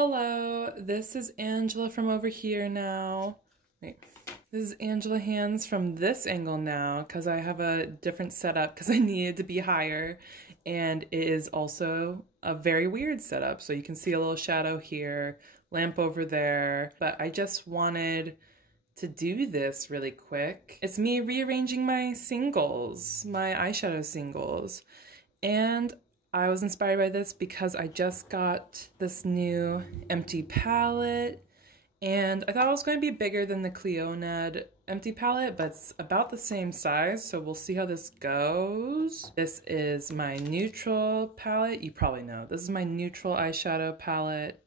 Hello, this is Angela from over here now. Wait, this is Angela Hands from this angle now because I have a different setup because I needed to be higher, and it is also a very weird setup. So you can see a little shadow here, lamp over there, but I just wanted to do this really quick. It's me rearranging my singles, my eyeshadow singles, and I was inspired by this because I just got this new empty palette, and I thought it was going to be bigger than the Cleonad empty palette, but it's about the same size, so we'll see how this goes. This is my neutral palette. You probably know. This is my neutral eyeshadow palette.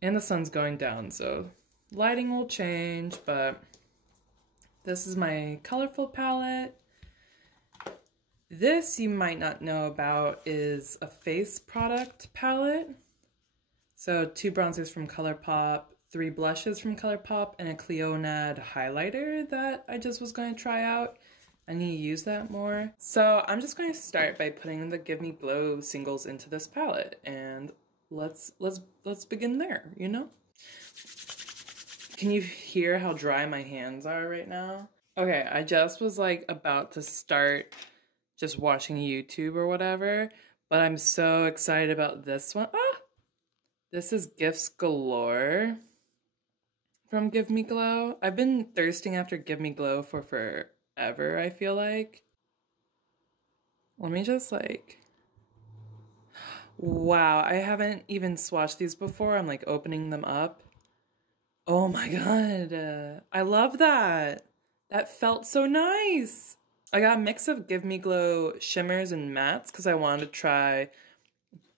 And the sun's going down, so lighting will change, but this is my colorful palette. This you might not know about is a face product palette. So 2 bronzers from ColourPop, 3 blushes from ColourPop, and a Cleonad highlighter that I just was going to try out. I need to use that more. So I'm just going to start by putting the Give Me Glow singles into this palette, and let's begin there, you know? Can you hear how dry my hands are right now? Okay, I just was like about to start just watching YouTube or whatever, but I'm so excited about this one. Ah! This is Gifts Galore from Give Me Glow. I've been thirsting after Give Me Glow for forever, I feel like. Let me just like... Wow, I haven't even swatched these before. I'm like opening them up. Oh my god, I love that. That felt so nice. I got a mix of Give Me Glow shimmers and mattes because I wanted to try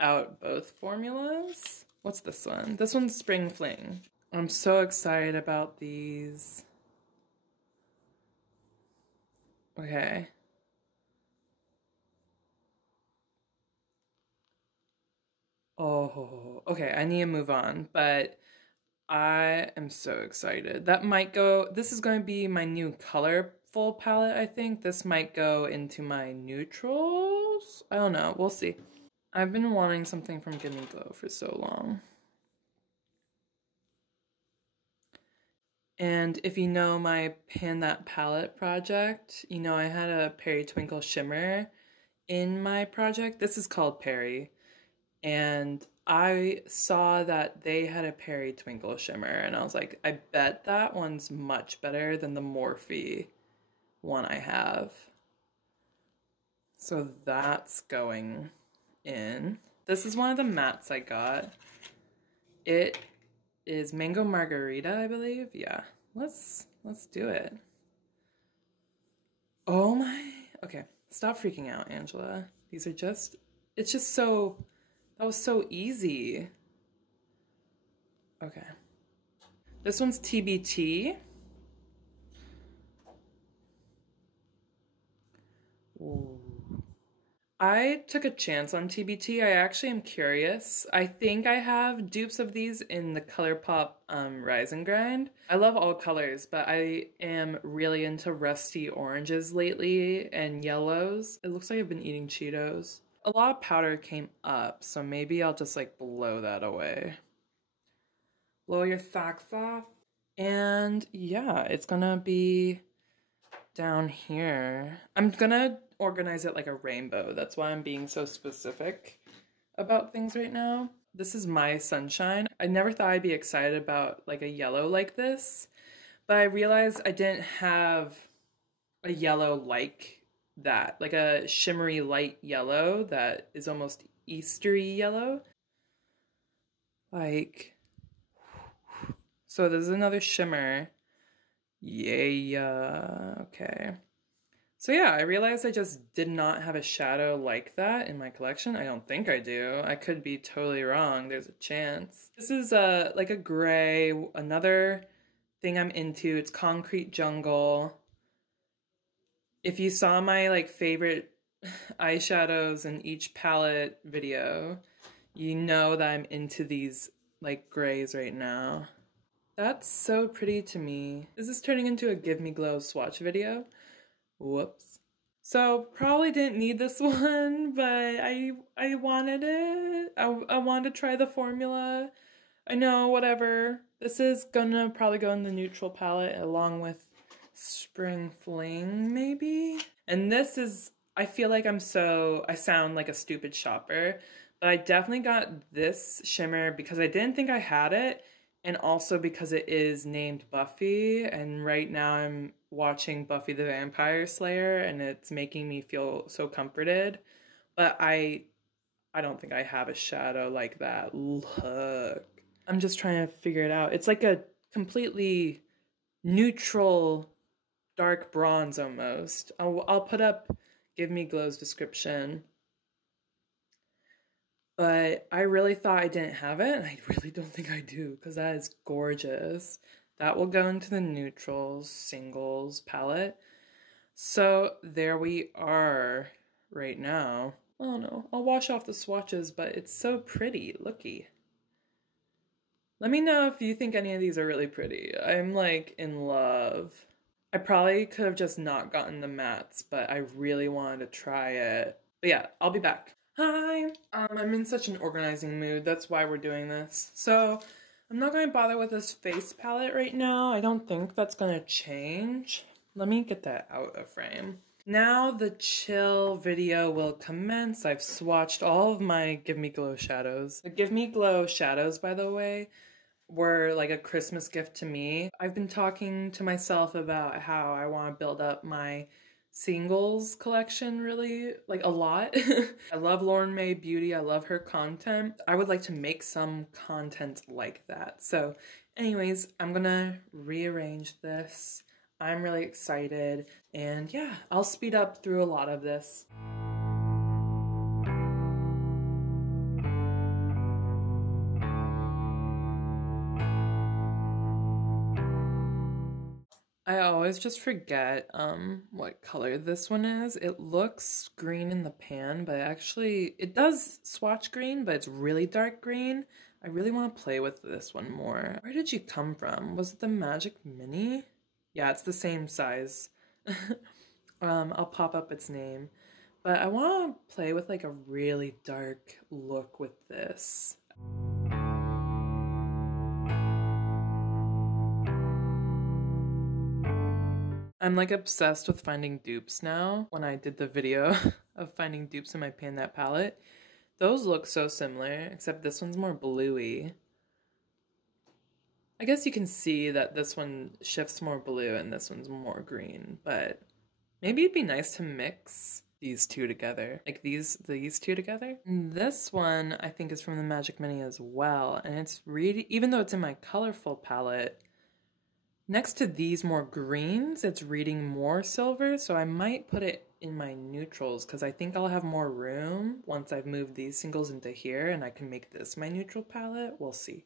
out both formulas. What's this one? This one's Spring Fling. I'm so excited about these. Okay. Oh, okay, I need to move on, but I am so excited. That might go, this is going to be my new colorful palette, I think. This might go into my neutrals. I don't know, we'll see. I've been wanting something from Give Me Glow for so long. And if you know my Pan That Palette project, you know I had a Perry Twinkle shimmer in my project. This is called Perry. And I saw that they had a Perry Twinkle shimmer, and I was like, I bet that one's much better than the Morphe one I have. So that's going in. This is one of the mattes I got. It is Mango Margarita, I believe. Yeah, let's do it. Oh my, okay, stop freaking out, Angela. These are just, it's just so, that was so easy. Okay. This one's TBT. Ooh. I took a chance on TBT. I actually am curious. I think I have dupes of these in the ColourPop Rise and Grind. I love all colors, but I am really into rusty oranges lately and yellows. It looks like I've been eating Cheetos. A lot of powder came up, so maybe I'll just like blow that away. Blow your socks off. And yeah, it's gonna be down here. I'm gonna organize it like a rainbow. That's why I'm being so specific about things right now. This is my Sunshine. I never thought I'd be excited about like a yellow like this, but I realized I didn't have a yellow like that, like a shimmery light yellow that is almost Eastery yellow. Like, so there's another shimmer. Yeah, okay. So yeah, I realized I just did not have a shadow like that in my collection. I don't think I do. I could be totally wrong. There's a chance. This is like a gray, another thing I'm into. It's Concrete Jungle. If you saw my like favorite eyeshadows in each palette video, you know that I'm into these like grays right now. That's so pretty to me. Is this turning into a Give Me Glow swatch video? Whoops. So probably didn't need this one, but I wanted it. I wanted to try the formula. I know, whatever. This is gonna probably go in the neutral palette along with Spring Fling, maybe? And this is, I feel like I sound like a stupid shopper, but I definitely got this shimmer because I didn't think I had it, and also because it is named Buffy, and right now I'm watching Buffy the Vampire Slayer, and it's making me feel so comforted. But I don't think I have a shadow like that. Look. I'm just trying to figure it out. It's like a completely neutral dark bronze almost. I'll put up Give Me Glow's description. But I really thought I didn't have it, and I really don't think I do, because that is gorgeous. That will go into the neutrals, singles palette. So there we are right now. Oh no, I'll wash off the swatches, but it's so pretty. Looky. Let me know if you think any of these are really pretty. I'm like in love. I probably could have just not gotten the mattes, but I really wanted to try it. But yeah, I'll be back. Hi! I'm in such an organizing mood. That's why we're doing this. So I'm not going to bother with this face palette right now. I don't think that's going to change. Let me get that out of frame. Now the chill video will commence. I've swatched all of my Give Me Glow shadows. The Give Me Glow shadows, by the way, were like a Christmas gift to me. I've been talking to myself about how I want to build up my singles collection really, like a lot. I love Lauren Mae Beauty. I love her content. I would like to make some content like that. So anyways, I'm gonna rearrange this. I'm really excited, and yeah, I'll speed up through a lot of this. I always just forget what color this one is. It looks green in the pan, but actually it does swatch green, but it's really dark green. I really want to play with this one more. Where did you come from? Was it the Magic Mini? Yeah, it's the same size. I'll pop up its name. But I want to play with like a really dark look with this. I'm like obsessed with finding dupes now. When I did the video of finding dupes in my Pan That palette, those look so similar, except this one's more bluey. I guess you can see that this one shifts more blue and this one's more green, but maybe it'd be nice to mix these two together, like these two together. And this one I think is from the Magic Mini as well, and it's really, even though it's in my colorful palette, next to these more greens, it's reading more silver, so I might put it in my neutrals because I think I'll have more room once I've moved these singles into here and I can make this my neutral palette. We'll see.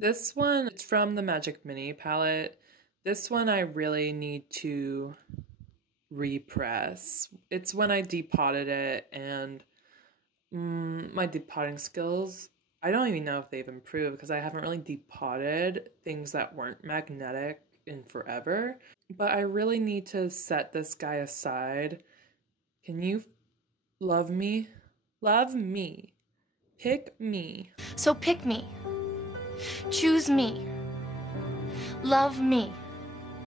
This one, it's from the Magic Mini palette. This one I really need to repress. It's when I depotted it, and my depotting skills, I don't even know if they've improved because I haven't really depotted things that weren't magnetic in forever. But I really need to set this guy aside. Can you love me? Love me. Pick me. So pick me. Choose me. Love me.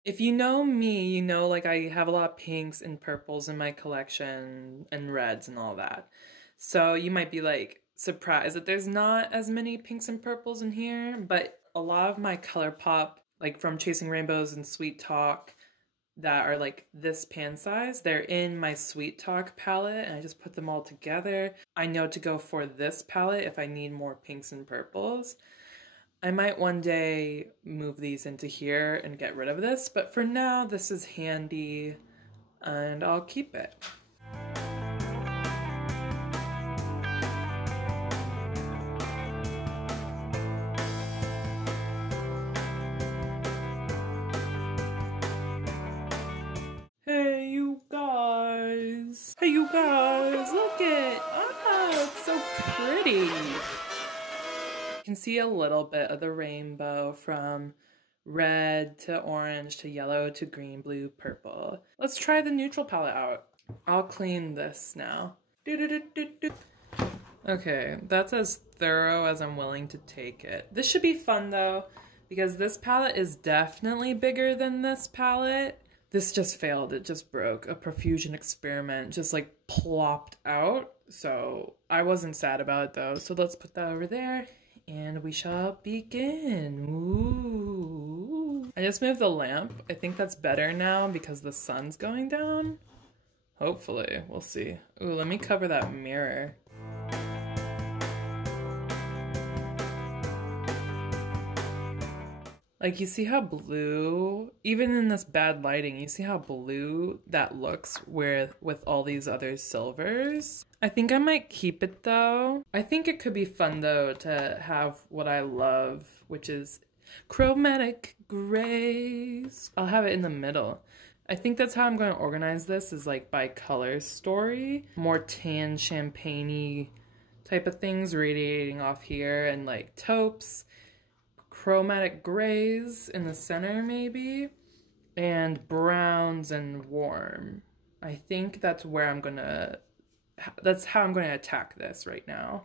If you know me, you know like I have a lot of pinks and purples in my collection and reds and all that. So you might be like surprised that there's not as many pinks and purples in here, but a lot of my ColourPop, like from Chasing Rainbows and Sweet Talk, that are like this pan size, they're in my Sweet Talk palette, and I just put them all together. I know to go for this palette if I need more pinks and purples. I might one day move these into here and get rid of this, but for now this is handy and I'll keep it. Hey you guys! Hey you guys! Look it! Ah, it's so pretty! can see a little bit of the rainbow from red to orange to yellow to green, blue, purple. Let's try the neutral palette out. I'll clean this now. Okay, that's as thorough as I'm willing to take it. This should be fun though, because this palette is definitely bigger than this palette. This just failed, it just broke. A profusion experiment just like plopped out. So I wasn't sad about it though. So let's put that over there and we shall begin. Ooh. I just moved the lamp. I think that's better now because the sun's going down. Hopefully, we'll see. Ooh, let me cover that mirror. Like, you see how blue, even in this bad lighting, you see how blue that looks with all these other silvers? I think I might keep it though. I think it could be fun though to have what I love, which is chromatic grays. I'll have it in the middle. I think that's how I'm going to organize this, is like by color story. More tan champagne-y type of things radiating off here, and like taupes. Chromatic grays in the center maybe, and browns and warm. I think that's where I'm gonna, that's how I'm gonna attack this right now.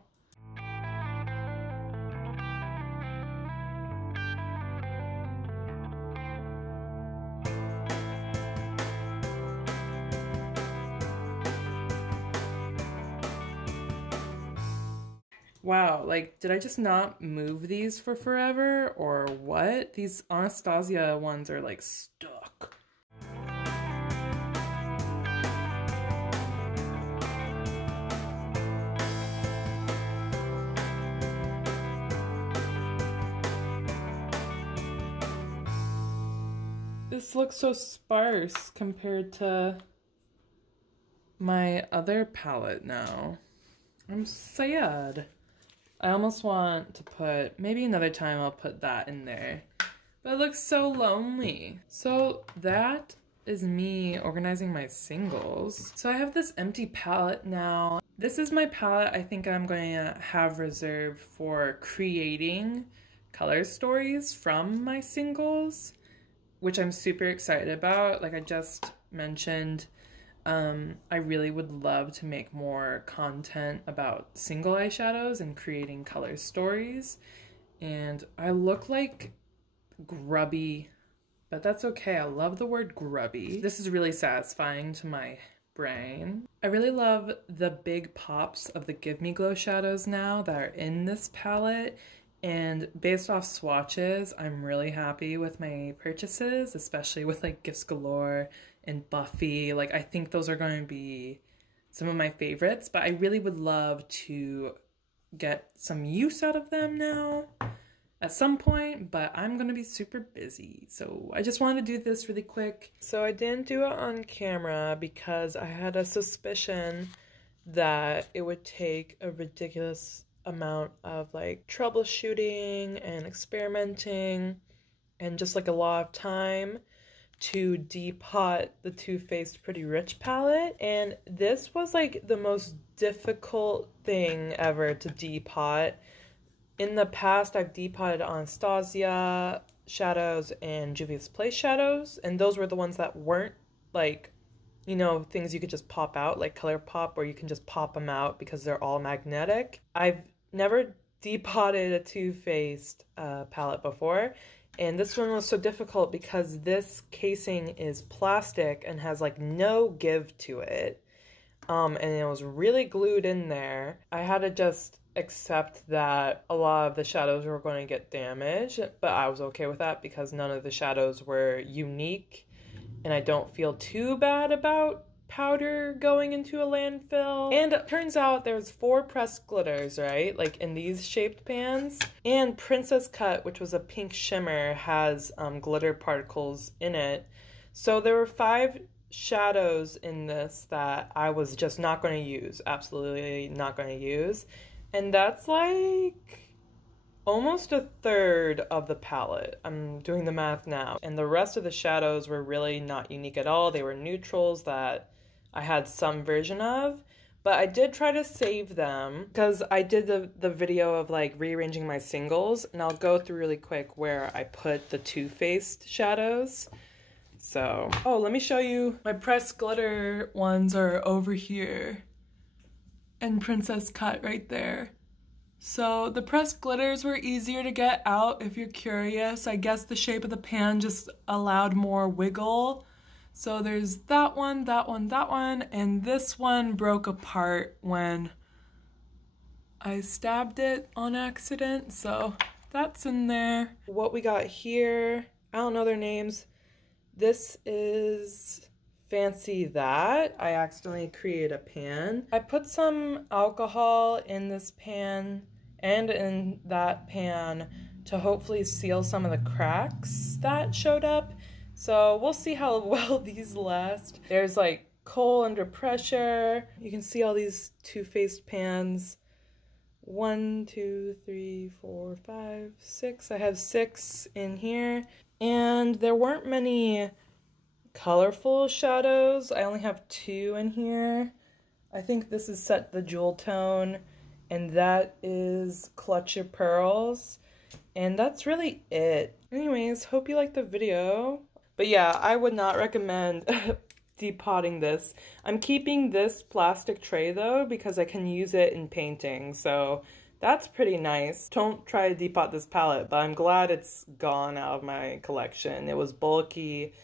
Wow, like, did I just not move these for forever, or what? These Anastasia ones are, like, stuck. This looks so sparse compared to my other palette now. I'm sad. I almost want to put, maybe another time I'll put that in there, but it looks so lonely. So that is me organizing my singles. So I have this empty palette now. This is my palette I think I'm going to have reserved for creating color stories from my singles, which I'm super excited about. Like I just mentioned, I really would love to make more content about single eyeshadows and creating color stories. And I look like grubby, but that's okay. I love the word grubby. This is really satisfying to my brain. I really love the big pops of the Give Me Glow shadows now that are in this palette. And based off swatches, I'm really happy with my purchases, especially with like Gifts Galore and Buffy. Like, I think those are going to be some of my favorites, but I really would love to get some use out of them now at some point, but I'm going to be super busy. So I just wanted to do this really quick. So I didn't do it on camera because I had a suspicion that it would take a ridiculous amount of like troubleshooting and experimenting and just like a lot of time to depot the Too Faced Pretty Rich palette, and this was like the most difficult thing ever to depot. In the past I've depotted Anastasia shadows and Juvia's Place shadows, and those were the ones that weren't like, you know, things you could just pop out, like ColourPop, where you can just pop them out because they're all magnetic. I've never depotted a Too Faced palette before, and this one was so difficult because this casing is plastic and has like no give to it, and it was really glued in there. I had to just accept that a lot of the shadows were going to get damaged, but I was okay with that because none of the shadows were unique, and I don't feel too bad about powder going into a landfill. And it turns out there's 4 pressed glitters, right? Like in these shaped pans. And Princess Cut, which was a pink shimmer, has glitter particles in it. So there were 5 shadows in this that I was just not going to use. Absolutely not going to use. And that's like almost a third of the palette. I'm doing the math now. And the rest of the shadows were really not unique at all. They were neutrals that I had some version of, But I did try to save them because I did the video of like rearranging my singles, and I'll go through really quick where I put the Too Faced shadows. So, oh, let me show you. My pressed glitter ones are over here and Princess Cut right there. So the pressed glitters were easier to get out if you're curious. I guess the shape of the pan just allowed more wiggle. So there's that one, that one, that one, and this one broke apart when I stabbed it on accident. So that's in there. What we got here, I don't know their names. This is Fancy That. I accidentally created a pan. I put some alcohol in this pan and in that pan to hopefully seal some of the cracks that showed up. So we'll see how well these last. There's like coal under pressure. You can see all these Too Faced pans. 1, 2, 3, 4, 5, 6. I have 6 in here. And there weren't many colorful shadows. I only have 2 in here. I think this is Set the Jewel Tone, and that is Clutch Your Pearls. And that's really it. Anyways, hope you liked the video. But yeah, I would not recommend depotting this. I'm keeping this plastic tray though because I can use it in painting, so that's pretty nice. Don't try to depot this palette, but I'm glad it's gone out of my collection. It was bulky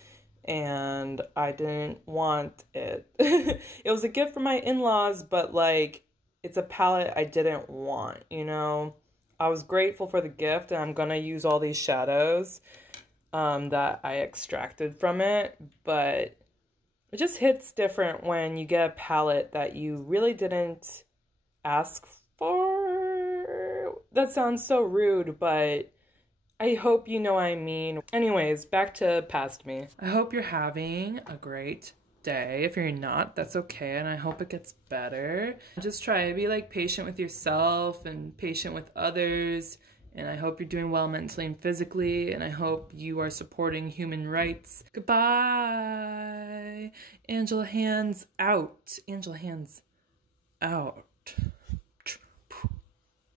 and I didn't want it. It was a gift from my in-laws, but like, it's a palette I didn't want, you know? I was grateful for the gift and I'm gonna use all these shadows that I extracted from it, but it just hits different when you get a palette that you really didn't ask for. That sounds so rude, but I hope you know what I mean. Anyways, back to Past Me. I hope you're having a great day. If you're not, that's okay, and I hope it gets better. Just try to be like patient with yourself and patient with others, and I hope you're doing well mentally and physically, and I hope you are supporting human rights. Goodbye. Angela, hands out. Angela, hands out.